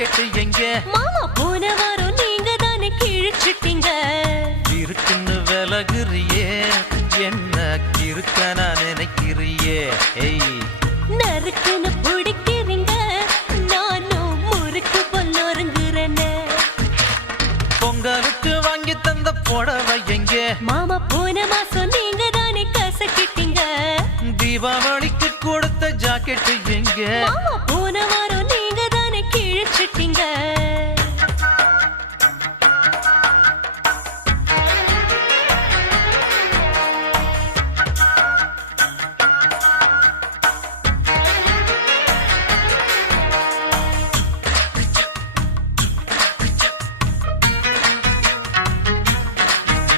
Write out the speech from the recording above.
jacket எங்க மாமா போன வாரம் நீங்க தானே கிழிச்சிட்டீங்க இருக்குன்னு விலகுறியே என்ன கிறுக்க நான் நினைக்கிறியே ஏய் நறுக்குன்னு பிடிக்கிறீங்க நானும் முறுக்கு பொல்லொருங்குறேன்னு பொங்கலுக்கு வாங்கி தந்த புடவை எங்க மாமா போன மாசம் நீங்க தானே கசக்கிட்டீங்க தீபாவளிக்கு கொடுத்த ஜாக்கெட்டு எங்க மாமா போன வாரம்